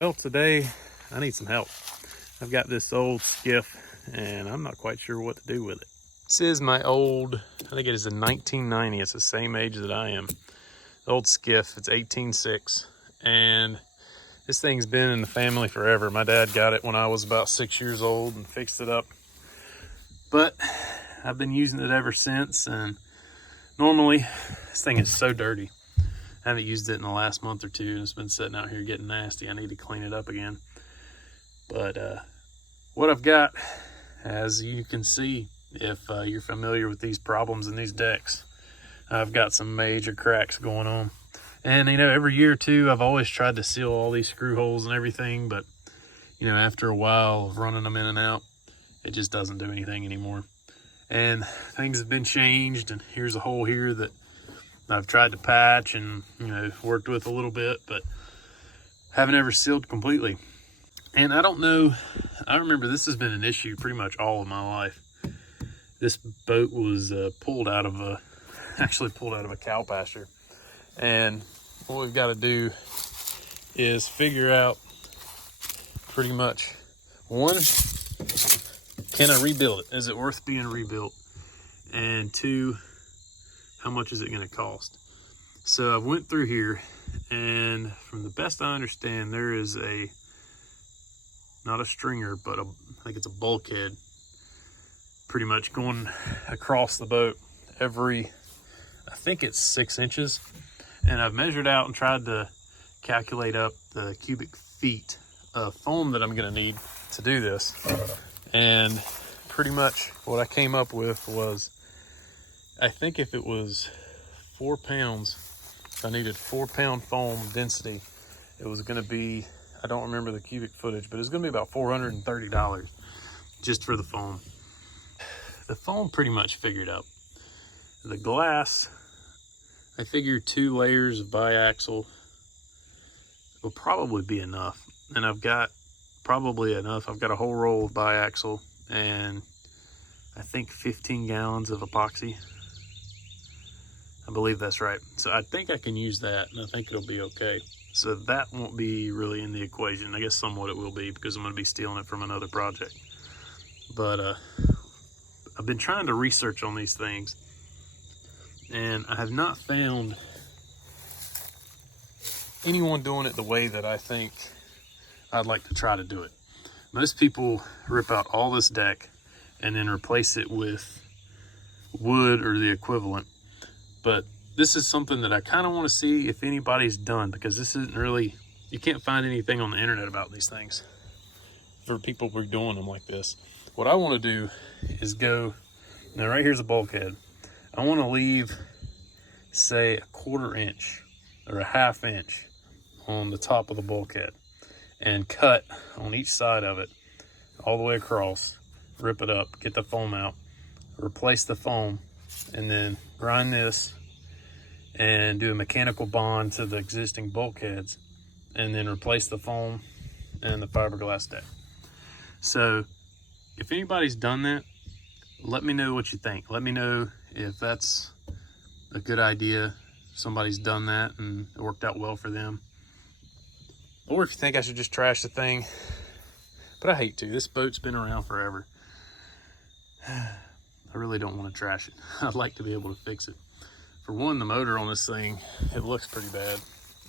Well, today I need some help. I've got this old Skiff and I'm not quite sure what to do with it. This is my old, I think it is a 1990. It's the same age that I am. The old Skiff, it's 18.6. And this thing's been in the family forever. My dad got it when I was about 6 years old and fixed it up. But I've been using it ever since, and normally this thing is so dirty. I haven't used it in the last month or two, and it's been sitting out here getting nasty. I need to clean it up again. But what I've got, as you can see, if you're familiar with these problems in these decks, I've got some major cracks going on. And, you know, every year or two, I've always tried to seal all these screw holes and everything, but, you know, after a while of running them in and out, it just doesn't do anything anymore. And things have been changed, and here's a hole here that I've tried to patch and, you know, worked with a little bit, but haven't ever sealed completely. And I don't know, I remember this has been an issue pretty much all of my life. This boat was pulled out of a cow pasture. And what we've got to do is figure out pretty much, one, can I rebuild it? Is it worth being rebuilt? And two, how much is it going to cost? So I went through here, and from the best I understand, there is not a stringer, but I think it's a bulkhead pretty much going across the boat every, I think it's 6 inches. And I've measured out and tried to calculate up the cubic feet of foam that I'm going to need to do this. And pretty much what I came up with was, I think if it was 4 pounds, if I needed 4 pound foam density, it was going to be, I don't remember the cubic footage, but it's going to be about $430 just for the foam. The foam pretty much figured out. The glass, I figured 2 layers of biaxial will probably be enough. And I've got probably enough. I've got a whole roll of biaxial and I think 15 gallons of epoxy. I believe that's right. So I think I can use that, and I think it'll be okay. So that won't be really in the equation. I guess somewhat it will be, because I'm going to be stealing it from another project. But I've been trying to research on these things, and I have not found anyone doing it the way that I think I'd like to try to do it. Most people rip out all this deck and then replace it with wood or the equivalent. But this is something that I kind of want to see if anybody's done, because this isn't really, you can't find anything on the internet about these things for people redoing them like this. What I want to do is go, now right here's a bulkhead. I want to leave, say, a 1/4 inch or a 1/2 inch on the top of the bulkhead and cut on each side of it all the way across, rip it up, get the foam out, replace the foam, and then grind this and do a mechanical bond to the existing bulkheads, and then replace the foam and the fiberglass deck. So if anybody's done that, let me know what you think. Let me know if that's a good idea, somebody's done that and it worked out well for them, or if you think I should just trash the thing. But I hate to. This boat's been around forever. I really don't want to trash it. I'd like to be able to fix it. For one, the motor on this thing, it looks pretty bad,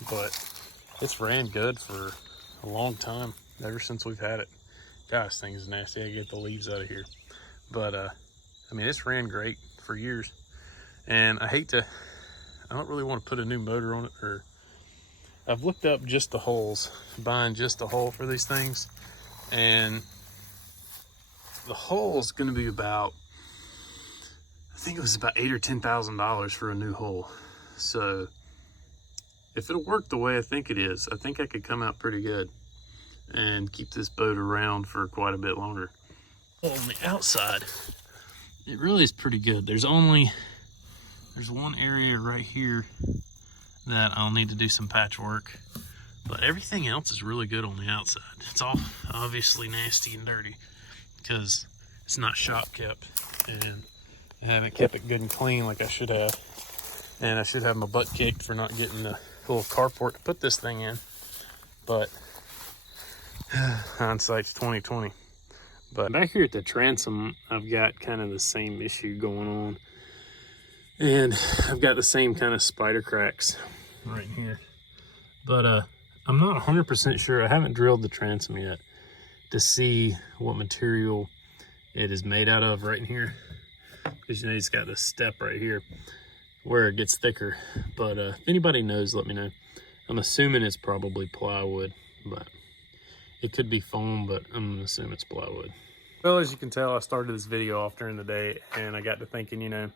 but it's ran good for a long time, ever since we've had it. Gosh, this thing is nasty. I get the leaves out of here. But, I mean, it's ran great for years. And I don't really want to put a new motor on it, or I've looked up just the holes, buying just a hole for these things. And the hole is going to be about, I think it was about $8,000 or $10,000 for a new hole. So if it'll work the way I think it is, I think I could come out pretty good and keep this boat around for quite a bit longer. Well, on the outside, it really is pretty good. There's one area right here that I'll need to do some patchwork, but everything else is really good on the outside. It's all obviously nasty and dirty because it's not shop kept, and I haven't kept it good and clean like I should have. And I should have my butt kicked for not getting the little carport to put this thing in. But Hindsight's 2020. But back here at the transom, I've got kind of the same issue going on. And I've got the same kind of spider cracks right here. But I'm not 100% sure. I haven't drilled the transom yet to see what material it is made out of right in here. Because, you know, it's got this step right here where it gets thicker. But if anybody knows, let me know. I'm assuming it's probably plywood, but it could be foam, but I'm gonna assume it's plywood. Well, as you can tell, I started this video off during the day, and I got to thinking, you know,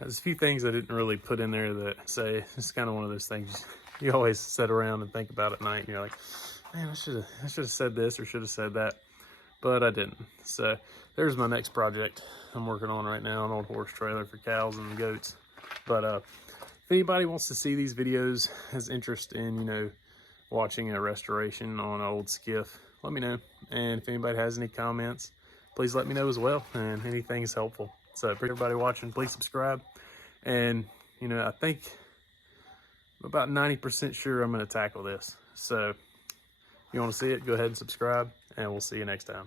there's a few things I didn't really put in there that say, it's kind of one of those things you always sit around and think about at night, and you're like, man, I should have said this or should have said that, but I didn't. So there's my next project I'm working on right now, an old horse trailer for cows and goats. But if anybody wants to see these videos, has interest in, you know, watching a restoration on an old skiff, let me know. And if anybody has any comments, please let me know as well, and anything is helpful. So for everybody watching, please subscribe. And, you know, I think I'm about 90% sure I'm going to tackle this. So if you want to see it, go ahead and subscribe, and we'll see you next time.